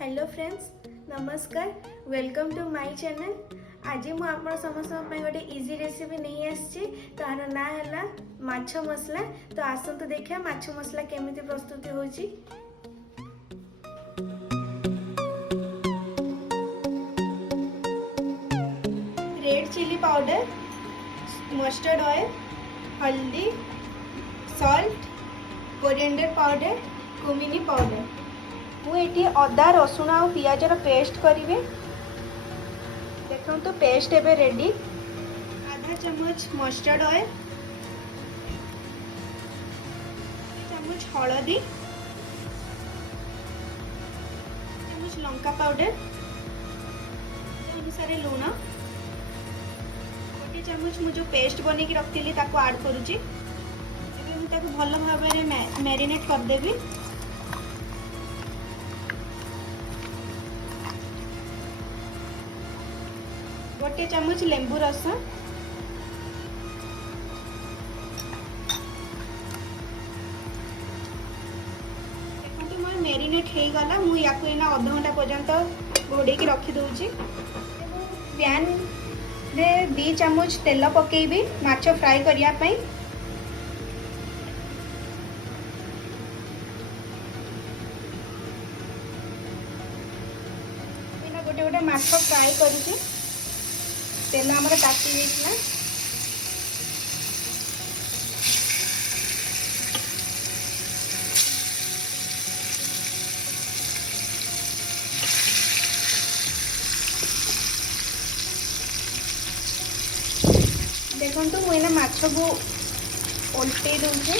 Hello friends, नमस्कार। Welcome to my channel. आज मु आपण समस्त गोटे इजी रेसिपी नहीं आसी, तार ना है माछ मसला। तो आसतु देखिए माछ मसला केमिति प्रस्तुत होची। Red chilli powder, mustard oil, हल्दी, salt, coriander powder, cumin powder. मुझे अदा रसुण और पियाजर पेस्ट करी। देखो तो पेस्ट एबे रेडी। आधा चम्मच मस्टर्ड ऑयल, चम्मच हलदी, चम्मच लंका पाउडर, अनुसार लुण, गोटे चम्मच मु जो पेस्ट बन की रखी ऐड करुच्ची। भल भाव मैरिनेट करदेवी। गोटे चम्मच लेंबू रस, देखो मोर मैरिनेट हो गला। मुझे अध घंटा पर्यंत घोड़े की रखी दूची। पैन रे 2 चम्मच तेल पकेबी माछ फ्राई करने। गोटे गोटे माछ फ्राई करुची। तेल आमर ताती देना। देखो मुझे माछ को ओल्टे दूसरे।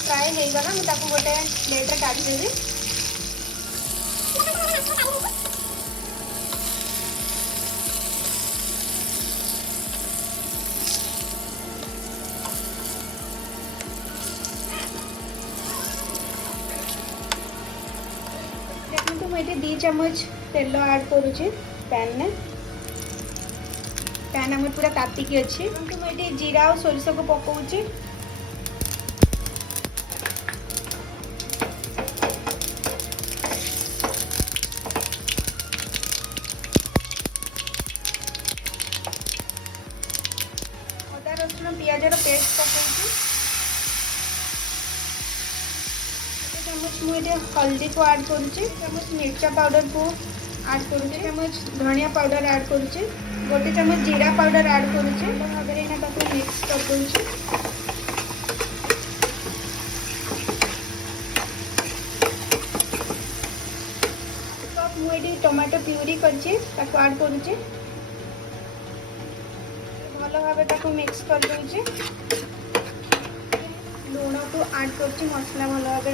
फ्राई हो गला। मुझे गोटे प्लेट काढ़ीदेवी। देखो मुझे 2 चम्मच तेल ऐड करुच्ची पैन में। पैन आम पूरा तातिकी अच्छी। मुझे जीरा और सोरिष को पकाउची। रसुण पियाजर पेस्ट पकाउची। चम्मच मुझे हल्दी को ऐड करुच्ची। चम्मच मिर्चा पाउडर को ऐड करुच्ची। चम्मच धनिया पाउडर ऐड करुच्ची। गोटे चम्मच जीरा पाउडर ऐड करुच्ची। भाव मिक्स कर दूची। मुझे टमाटो प्यूरी करछि ताको ऐड करुच्ची। भल भाव मिक्स कर दूची। लुण को ऐड कर मसला भल भाव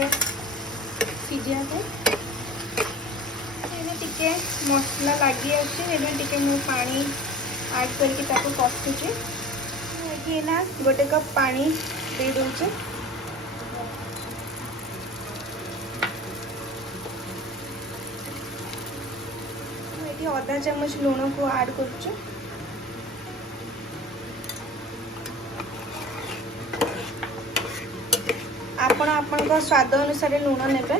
सीझा टे मसला लगी आटे मु पानी ऐड करके कषुची। ना गोटे कप पानी दे दूची। आधा चम्मच लुण को ऐड करुच्ची। आपण आपण स्वाद अनुसार लुण नेबे।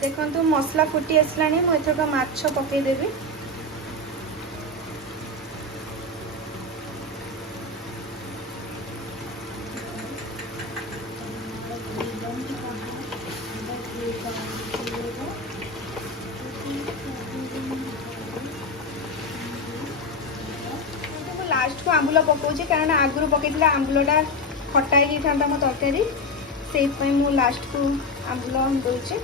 देखो मसला फुटी आसलानी। मुझे माछ पकईदेवी। लास्ट को आंबुल पकाउची कारण आगुरी पकईला आंबुलटा खटाई था मो तरकारी। से मु लास्ट को आंबुल दूची।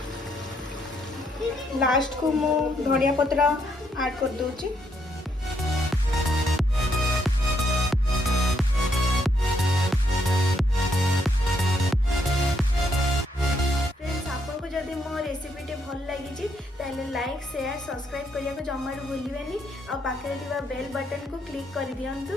लास्ट को मु धनिया पत्र ऐड कर दूची। फ्रेंड्स, आपको जदि मो रेसिपीटी भल लगी ताले लाइक शेयर सब्सक्राइब करने को जमा भूलिए। आ पाखे बेल बटन को क्लिक कर दियंतु।